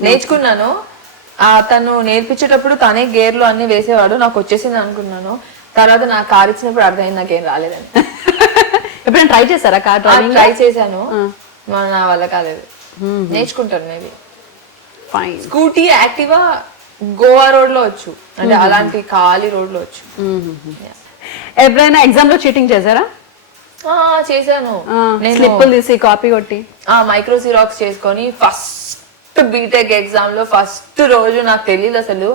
నేర్చుకున్నాను, తను నేర్పించేటప్పుడు తనే గేర్లు అన్ని వేసేవాడు, నాకు వచ్చేసింది అనుకున్నాను. తర్వాత నాకు కార్ ఇచ్చినప్పుడు అర్థమైంది నాకేం రాలేదని. ఎప్పుడైనా ట్రై చేశారా కార్ డ్రైవింగ్? ట్రై చేశాను, నా వల్ల కాలేదు. నేర్చుకుంటాను maybe. Fine. Scooty, Activa Goa road లో వచ్చు, అంటే అలాంటి ఖాళీ రోడ్ లో వచ్చు. ఎప్పుడైనా ఎగ్జామ్ లో చీటింగ్ చేశారా? చేశాను. స్లిప్పులు తీసి కాపీ కొట్టి మైక్రో సిరాక్స్ చేసుకొని ఫస్ట్ బీటెక్ ఎగ్జామ్ లో ఫస్ట్ రోజు నాకు తెలియదు అసలు.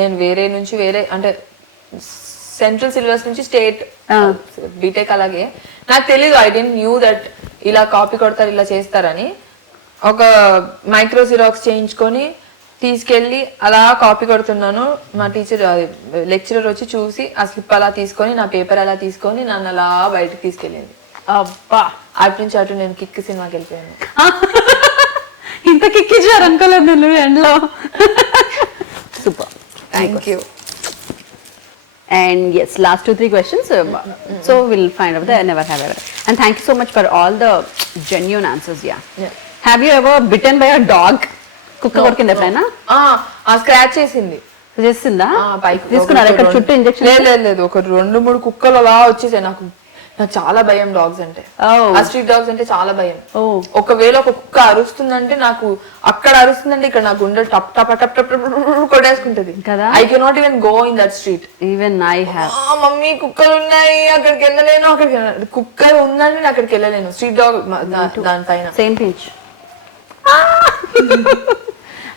నేను వేరే అంటే సెంట్రల్ సిలబస్ నుంచి స్టేట్ బీటెక్, అలాగే నాకు తెలీదు. ఐ డెంట్ న్యూ దట్ ఇలా కాపీ కొడతారు, ఇలా చేస్తారని. ఒక మైక్రో సిరాక్స్ చేయించుకొని తీసుకెళ్ళి అలా కాపీ కొడుతున్నాను. మా టీచర్ లెక్చరర్ వచ్చి చూసి ఆ స్లిప్ అలా తీసుకొని నా పేపర్ అలా తీసుకొని నన్ను అలా బయటకు తీసుకెళ్ళింది. అబ్బా, అటు నుంచి అటు నేను కిక్ సినిమాకి వెళ్ళిపోయాను. ఇంత కిక్ ఇచ్చారు అనుకోలేదు నేను ఎండ్లో. Super, thank you. And yes, last 2-3 questions. So we'll find out the never have ever. And thank you so much for all the genuine answers. Yeah. Have you ever bitten by a dog? కుక్క కొరికింది ఎప్పుడైనా? Scratch చేసింది. చేసిందా? తీసుకున్నారా ఇక్కడ చుట్టూ injection? లేదు, ఒక 2-3 కుక్కలు అలా వచ్చేసాయి. నాకు చాలా భయం డాగ్స్ అంటే. ఆ స్ట్రీట్ డాగ్స్ అంటే చాలా భయం. ఒకవేళ ఒక కుక్క అరుస్తుందంటే, నాకు అక్కడ అరుస్తుందంటే ఇక్కడ నా గుండె టప్ టప్ టప్ టప్ కొట్టేసుకుంటది కదా. I cannot even go in that street. Even I have. Mummy కుక్కలు ఉన్నాయి, అక్కడికి వెళ్ళలేను, అక్కడికి కుక్క ఉందంటే నేను అక్కడికి వెళ్ళలేను. స్ట్రీట్ డాగ్ దానిపైన. Same pinch.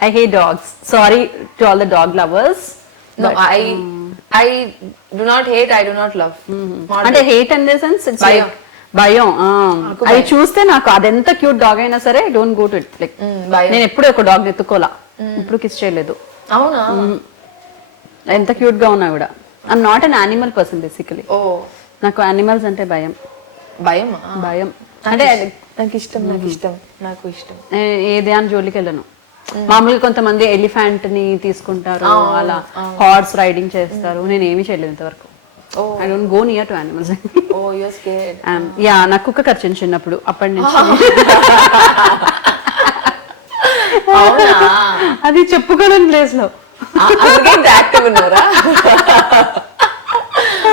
I hate dogs. Sorry to all the dog lovers. No, I do not hate, I do not love. అంటే hate in the sense it's భయం. భయం. అది చూస్తే నాకు అదెంత క్యూట్ డాగ్ అయినా సరే I don't go to it. Like నేను ఎప్పుడు ఒక డాగ్ ఎత్తుకోలా, ఇప్పుడు కిస్ చేయలేదు. అవునా? ఎంత క్యూట్ గా ఉన్నా కూడా. I'm not an animal person basically. నాకు animals అంటే భయం. భయం అంటే నాకు ఇష్టం. నాకు ఇష్టం. ఏదే అని జోలికి వెళ్ళను. మామూలుగా కొంతమంది ఎలిఫెంట్ ని తీసుకుంటారు, అలా హార్స్ రైడింగ్ చేస్తారు. నేను ఏమీ చేయలేదు ఇంతవరకు. I don't go near to animals. Yeah, నాకు కుక్క కరిచింది చిన్నప్పుడు, అప్పటి నుంచి. అది చెప్పుకోలేని ప్లేస్ లో,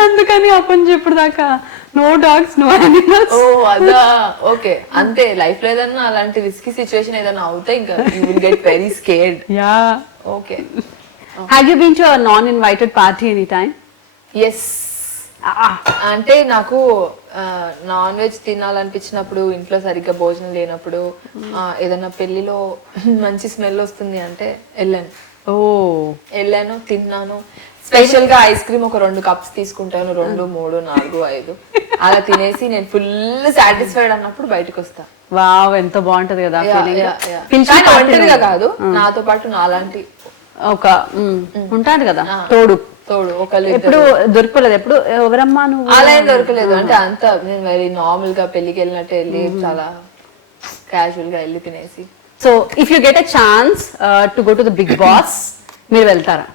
అందుకని అప్పటి నుంచి ఇప్పుడు దాకా నో డాగ్స్, నో యానిమల్స్. అదా, ఓకే. అంతే, లైఫ్ లో ఏదన్నా అలాంటి రిస్కీ సిచువేషన్ ఏదన్నా అవుతే ఇంకా you will get very scared. Yeah, okay. Have you been to a non invited party any time? Yes. అంటే నాకు నాన్ వెజ్ తినాలనిపించినప్పుడు, ఇంట్లో సరిగ్గా భోజనం లేనప్పుడు, ఏదన్నా పెళ్లిలో మంచి స్మెల్ వస్తుంది అంటే వెళ్ళాను, తిన్నాను. స్పెషల్ గా ఐస్ క్రీమ్ ఒక 2 కప్స్ తీసుకుంటాను, 2, 3, 4, 5 అలా తినేసి నేను ఫుల్ సాటిస్ఫైడ్ అన్నప్పుడు బయటకు వస్తా. వావ్, ఎంత బాగుంటది కదా ఒంటరిగా కాదు, నాతో పాటు నాలాంటి ఒక ఉంటాడు కదా తోడు. ఒకళ్ళు ఎప్పుడు దొరకలేదు? ఎప్పుడు ఎవరమ్మా నువ్వు? అలా ఏం దొరకలేదు. అంటే అంత నేను వెరీ నార్మల్ గా పెళ్లికి వెళ్ళినట్టు వెళ్ళి చాలా క్యాజువల్ గా వెళ్ళి తినేసి. So if you get a chance to go to the Bigg Boss, మీరు వెళ్తారా?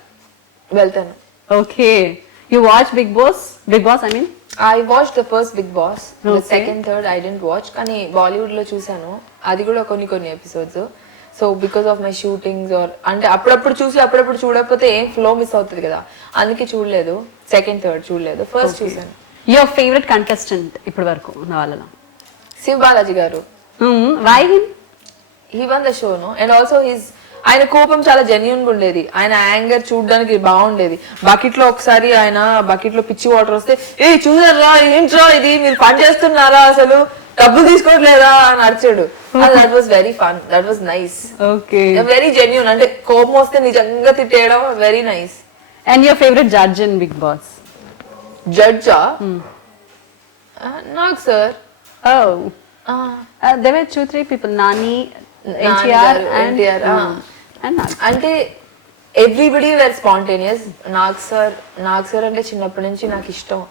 వెళ్తాను. Okay. You watch Bigg Boss? I mean I watched the first Big Boss. The second, third I didn't watch. కానీ బాలీవుడ్ లో చూసాను, అది కూడా కొన్ని episodes. So because of my shootings అంటే అప్పుడప్పుడు చూసి అప్పుడప్పుడు చూడకపోతే ఏం ఫ్లో మిస్ అవుతుంది కదా, అందుకే చూడలేదు. సెకండ్, థర్డ్ చూడలేదు, ఫస్ట్ చూసాను. యువర్ ఫేవరెట్ కంటెస్టెంట్ ఇప్పటి వరకు ఉన్న వాళ్ళలో? Shiv Balaji garu. Why him? He won the show no, and also ఆయన కోపం చాలా జెన్యూన్ గా ఉండేది. ఆయన యాంగర్ చూడడానికి బాగుండేది. బకెట్ లో ఒకసారి ఆయన బకెట్ లో పిచ్చి వాటర్ వస్తే, ఏ చూసారా ఏంట్రా ఇది, మీరు పని చేస్తున్నారా, అసలు డబ్బులు తీసుకోవట్లేదా అని అరిచాడు. That was very fun, that was nice. Okay, very genuine. అంటే కోపం వస్తే నిజంగా తిట్టేయడం very nice. And your favourite judge in Bigg Boss? జడ్జా? Nag sir. There were 2-3 people, Nani, NTR and అంటే everybody were spontaneous. Nag sir అంటే చిన్నప్పటి నుంచి నాకు ఇష్టం.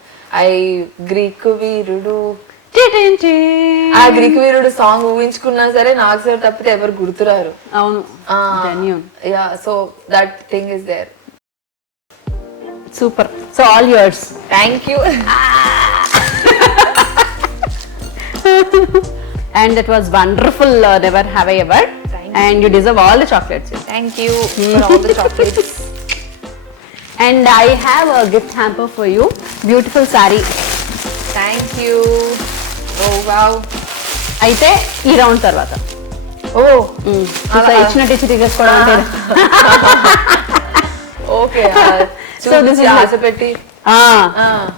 గ్రీక్ వీరుడు ఆ గ్రీక్ వీరుడు సాంగ్ ఊహించుకున్నా సరే నాకు సార్ తప్పితే ఎవరు గుర్తురారు. అవును, genuine. Yeah, so that thing is there. Super. So all yours. Thank you. And that was wonderful. Never have I ever. And you deserve all the chocolates. Thank you for all the chocolates. And I have a gift hamper for you. Beautiful saree. Thank you. Oh wow. అయితే ఈ round తర్వాత ఇచ్చినట్టు ఇచ్చి తీసుకోవడం అంటే okay. So this is ఆశ పెట్టి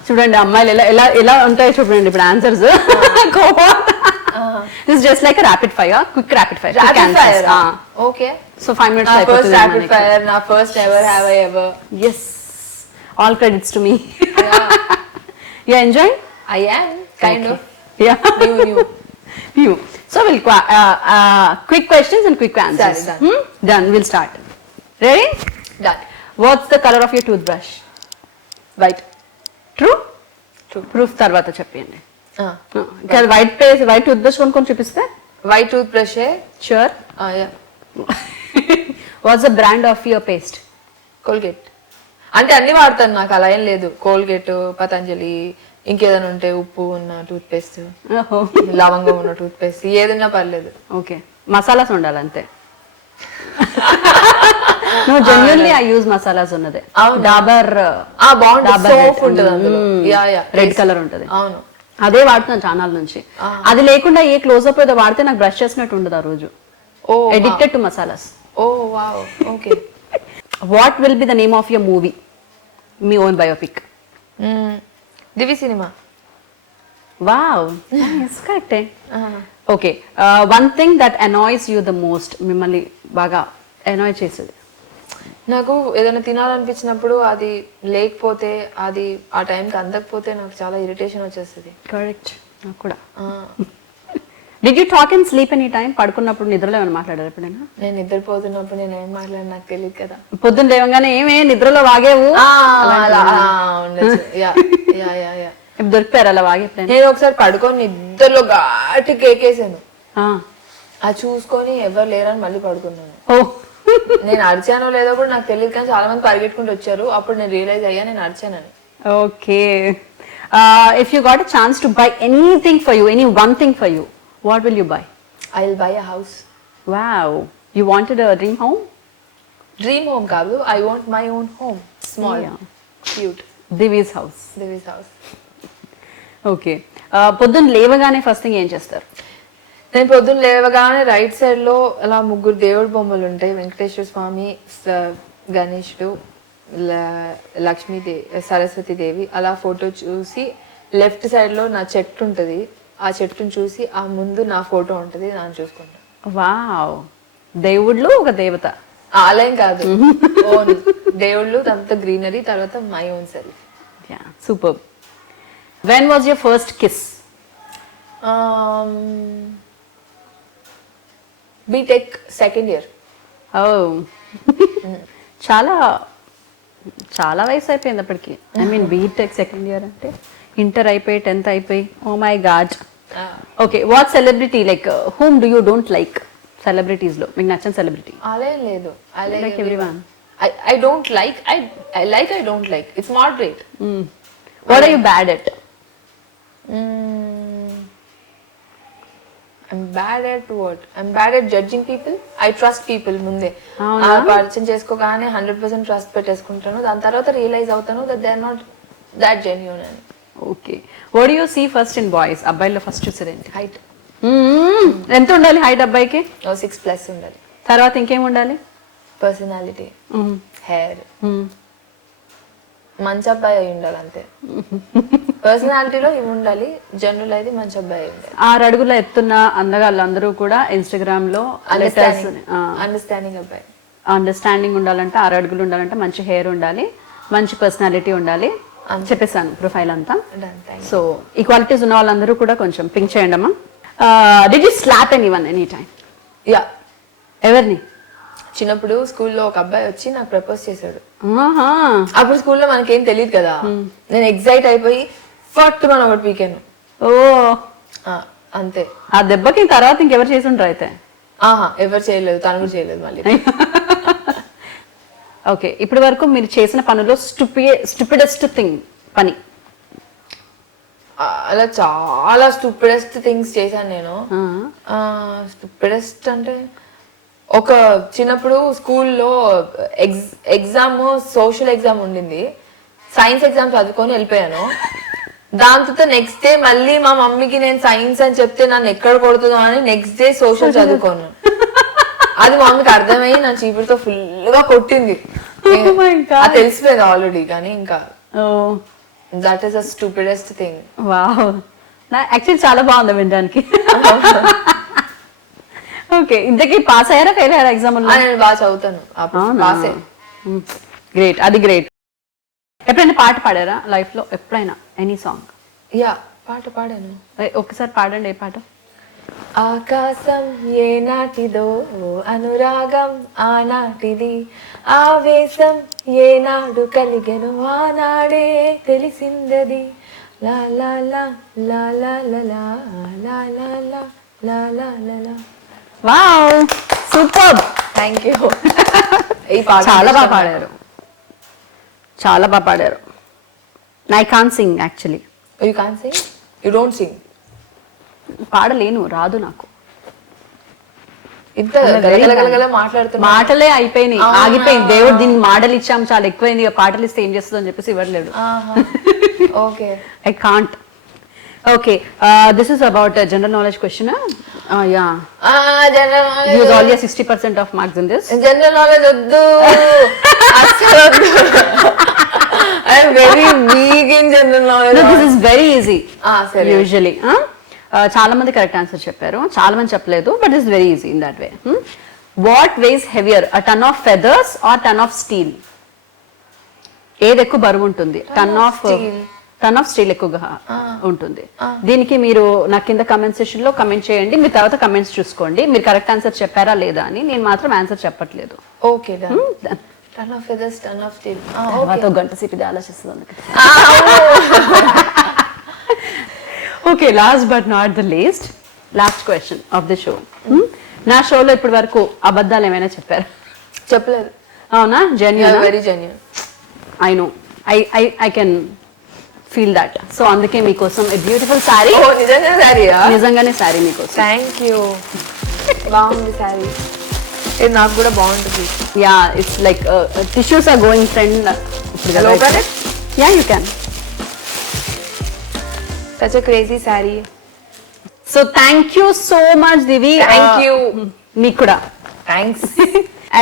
చూడండి అమ్మాయిలు ఎలా ఎలా ఎలా ఉంటాయో చూడండి ఇప్పుడు answers. This just like rapid fire, quick rapid fire. Okay. So 5 minutes నా ఫస్ట్ ర్యాపిడ్ ఫైర్, నా first ever have I ever. yes, all credits to me. you enjoy? I am kind of. Yeah. New. So we'll quick questions and quick answers. Done. Done. We'll start. Ready? Done. What's the color of your toothbrush? White. True? True. Proof తర్వాత చెప్పండి. White toothbrush కొనుక్కొని చూపిస్తే white toothbrush. Sure. What's the brand of your paste? Colgate. అంటే అన్ని వాడతాను, నాకు అలా ఏం లేదు. కోల్గేట్, పతంజలి, ఇంకేదైనా ఉంటే ఉప్పు ఉన్న టూత్ పేస్ట్, లవంగం ఉన్న టూత్ పేస్ట్, ఏదైనా పర్లేదు. ఓకే, మసాలాస్ ఉండాలి అంతే. No, genuinely I use masalas ఉన్నదే. డాబర్ బాగుంటుంది, సోప్ ఉంటుంది అందులో. యా యా, రెడ్ కలర్ ఉంటుంది. అవును, అదే వాడుతున్నాను ఛానల్ నుంచి. అది లేకుండా ఏ క్లోజ్అప్ ఏదో వాడితే నాకు బ్రష్ చేసినట్టు ఉండదు ఆ రోజు. Addicted to masalas. Oh wow, okay. What will be the name of your movie? Me own biopic. Divi cinema. Wow, yes, correct. Okay, one thing that annoys you the most, మిమ్మల్ని బాగా annoy చేసేది. నాకు ఏదైనా తినాలనిపించినప్పుడు అది లేకపోతే, అది ఆ టైంకి అందకపోతే నాకు చాలా ఇరిటేషన్ వచ్చేస్తుంది. కరెక్ట్, నాకు కూడా. Did you talk and sleep any time? పడుకున్నప్పుడు నిద్రలో ఏమైనా మాట్లాడారు ఎప్పుడైనా? నేను నిద్రపోతున్నప్పుడు నేను ఏం మాట్లాడి నాకు తెలియదు కదా. పొద్దున్న లేవగానే ఏమే నిద్రలో వాగేవు దొరికిపోయారు అలా వాగే? నేను ఒకసారి పడుకొని నిద్రలో ఘాటి కేకేసాను. అది చూసుకొని ఎవరు లేరని మళ్ళీ పడుకున్నాను. నేను అరిచానో లేదో కూడా నాకు తెలియదు, కానీ చాలా మంది పరిగెట్టుకుంటూ వచ్చారు. అప్పుడు నేను రియలైజ్ అయ్యా నేను అరిచానని. Okay, if you got a chance to buy anything for you, any one thing for you, what will you buy? I will buy a house. Wow, you wanted a dream home? Dream home kaadu, I want my own home, small, cute. Divi's house. Divi's house. Okay, పొద్దున్న లేవగానే first thing ఏం చేస్తారు? నేను పొద్దున్న లేవగానే right side లో అలా ముగ్గురు దేవుడి బొమ్మలు ఉంటాయి. వెంకటేశ్వర స్వామి, గణేశుడు, లక్ష్మీదేవి, సరస్వతి దేవి. అలా ఫోటో చూసి లెఫ్ట్ సైడ్ లో నా చెట్టు ఉంటది, ఆ చెట్టును చూసి ఆ ముందు నా ఫోటో ఉంటది, దాన్ని చూసుకుంటా. వావ్, దేవుళ్ళు ఒక దేవత. ఆలయం కాదు, ఓన్ దేవుళ్ళు, తర్వాత గ్రీనరీ, తర్వాత my own self. Yeah, super. When was your first kiss? BTech second year. Oh, చాలా చాలా వయసు అయిపోయింది అప్పటికి. I mean BTech second year అంటే ఇంటర్ అయిపోయి 10th అయిపోయి. Oh my God. Okay, what celebrity like whom do you don't like? Celebrities లో మీకు నచ్చిన సెలబ్రిటీ? అలేం లేదు, I like everyone. I don't like, I don't like, it's moderate. What are you bad at? I'm bad at what? I'm bad at judging people. I trust people ముందే. పరిచయం చేసుకోగానే 100% trust పెట్టేసుకుంటాను. దాని తర్వాత రియలైజ్ అవుతాను that they are not that genuine. Okay, what do you see first in boys? అబ్బాయిల్లో first చూసేది ఏంటి? Height. ఎంత ఉండాలి హైట్ అబ్బాయికి? 6+ ఉండాలి. తర్వాత ఇంకేం ఉండాలి? పర్సనాలిటీ, హెయిర్, మంచి అబ్బాయి అయి ఉండాలి అంతే. పర్సనాలిటీలో ఇవి ఉండాలి, జనరల్ అయితే మంచి అబ్బాయి అయి ఉండాలి. 6 అడుగుల ఎత్తున్న అందగాళ్ళందరూ కూడా ఇన్స్టాగ్రామ్ లో అండర్స్టాండింగ్ అబ్బాయి. అండర్స్టాండింగ్ ఉండాలంటే 6 అడుగులు ఉండాలంటే మంచి హెయిర్ ఉండాలి, మంచి పర్సనాలిటీ ఉండాలి. చెప్పేసాను ప్రొఫైల్ అంతా. సో ఈ క్వాలిటీస్ ఉన్న వాళ్ళందరూ కూడా కొంచెం పింక్ చేయండి అమ్మా. Did you slap anyone any time? Yeah. ఎవరిని? చిన్నప్పుడు స్కూల్లో ఒక అబ్బాయి వచ్చి నాకు ప్రపోజ్ చేశాడు. అప్పుడు స్కూల్లో మనకేం తెలియదు కదా, నేను ఎగ్జైట్ అయిపోయి ఫట్ మనం ఒకటి పీకాను. ఓ, అంతే. ఆ దెబ్బకి తర్వాత ఇంకెవరు చేసి ఉంటారు అయితే? ఎవరు చేయలేదు, తను కూడా చేయలేదు మళ్ళీ. ఓకే, ఇప్పటి వరకు మీరు చేసిన పనుల్లో స్టూపిడెస్ట్ థింగ్ పని? అలా చాలా స్టూపిడెస్ట్ థింగ్స్ చేశాను నేను. స్టూపిడెస్ట్ అంటే ఒక చిన్నప్పుడు స్కూల్లో ఎగ్జామ్ సోషల్ ఎగ్జామ్ ఉండింది, సైన్స్ ఎగ్జామ్ చదువుకొని వెళ్ళిపోయాను. దాంతో నెక్స్ట్ డే మళ్ళీ మా మమ్మీకి నేను సైన్స్ అని చెప్తే నన్ను ఎక్కడ కొడుతుందో అని నెక్స్ట్ డే సోషల్ చదువుకోను. అది మా మమ్మీకి అర్థమయ్యి నా చీపురుతో ఫుల్ గా కొట్టింది. అది తెలిసిపోయింది ఆల్రెడీ, కానీ ఇంకా that is a stupidest thing. Wow, actually చాలా బాగుంది వినడానికి. ఓకే, ఇంతకీ పాస్ అయ్యారా ఫెయిల్ అయ్యారా ఎగ్జామ్? నేను బాగా చదువుతాను. గ్రేట్, అది గ్రేట్. ఎప్పుడైనా పాట పాడారా లైఫ్ లో? ఎప్పుడైనా ఎనీ సాంగ్? యా, పాట పాడాను. ఒకసారి పాడండి. ఏ పాట? ఆకాశం ఏ నాటిదో అనురాగం ఆనాటిది, ఆవేశం ఏనాడు కలిగెను ఆనాడే తెలిసిందది, లా లా లా లా లా లా లా లా లా లా లా లా లా. Wow, super, thank you. ఈ పాట చాలా బాగా పాడారు, చాలా బాగా పాడారు. I can't sing actually. You can't sing? You don't sing? పాడలేను, రాదు నాకు. ఇంత గలగలగలగల మాట్లాడుతున్నా, మాటలే అయిపోయినాయి, ఆగిపోయింది. దేవుడు దీనికి మాటలు ఇచ్చాం, చాలా ఎక్కువైంది, ఇక పాటలు ఇస్తే ఏం చేస్తుందో అని చెప్పేసి ఇవ్వట్లేడు. Okay, I can't. Okay, this is about general knowledge question. Yeah, you have all 60% of marks in this. General knowledge వద్దు, అస్సలు వద్దు. I am very weak in general knowledge. No, this is very easy. సరే. Usually, చాలా మంది correct answer చెప్పారు, చాలా మంది చెప్పలేదు, but it's very easy in that way. What weighs heavier, a ton of feathers or ton of steel? ఏది ఎక్కువ బరువు ఉంటుంది? టన్ ఆఫ్ స్టీల్ ఎక్కువగా ఉంటుంది. దీనికి మీరు నా కింద కమెంట్ సెషన్ లో కమెంట్ చేయండి, మీరు తర్వాత కమెంట్స్ చూసుకోండి, మీరు కరెక్ట్ ఆన్సర్ చెప్పారా లేదా అని. నేను మాత్రం ఆన్సర్ చెప్పట్లేదు. Okay, ton of feathers, ton of steel. తర్వాత గంట సిపిది ఆలోచిస్తుంది. Okay, last but not the least, last question of the show. నా షోలో ఇప్పటి వరకు అబద్ధాలు ఏమైనా చెప్పారు? చెప్పలేదు. అవునా? Genuine, very genuine. I know, I can feel that. So అందుకే మీకోసం ఏ బ్యూటిఫుల్ శారీ. నిజంగానే శారీ మీకోసం. థ్యాంక్ యూ, బాగుంది శారీ. ఇది నాకు కూడా బాగుంటుంది. Yeah, it's like tissues are going friend. Yeah, you can. Such a crazy saree. So thank you so much, Divi. Thank you. మీకు కూడా Thanks.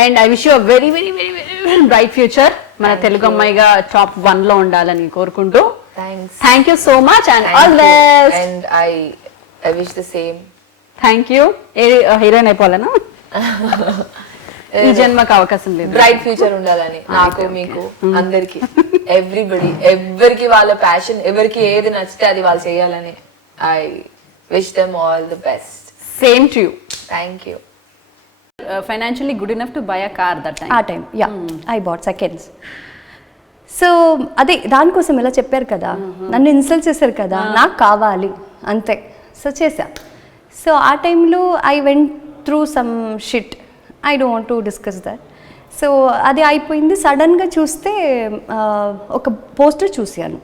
And I wish you a very, very, very, very, very bright future. మన తెలుగు అమ్మాయిగా top 1 లో ఉండాలని కోరుకుంటూ. Thanks. Thank you so much and all the best. And I wish the same. Thank you. Heroine అయిపోవాలనా? ఈ జన్మకు అవకాశం లేదు. బ్రైట్ ఫ్యూచర్ ఉండాలని నాకు, మీకు, అందరికి, ఎవ్రీబడి, ఎవరికి వాళ్ళ ప్యాషన్, ఎవరికి ఏది నచ్చితే అది వాళ్ళు చేయాలని. I wish them all the best. Same to you. Thank you. Financially good enough to buy a car that time. ఆ time, yeah, I bought seconds. So అదే దానికోసం ఇలా చెప్పారు కదా, నన్ను ఇన్సల్ట్ చేశారు కదా, నాకు కావాలి అంతే. సో చేశా. సో ఆ టైంలో I went through some shit, I don't want to discuss that. So అది అయిపోయింది. సడన్గా చూస్తే ఒక పోస్టర్ చూశాను,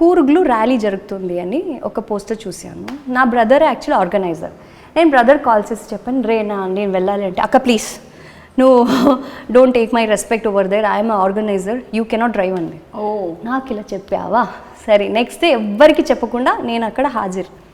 కూర్గ్లో ర్యాలీ జరుగుతుంది అని ఒక పోస్టర్ చూశాను. నా బ్రదర్ యాక్చువల్లీ ఆర్గనైజర్. నేను బ్రదర్ కాల్ చేసి చెప్పాను, రేనా నేను వెళ్ళాలి అంటే, అక్క ప్లీజ్ నువ్వు don't take my respect over there, I'm organiser, you cannot drive అండి. నాకు ఇలా చెప్పావా? సరే, నెక్స్ట్ డే ఎవ్వరికి చెప్పకుండా నేను అక్కడ హాజరు.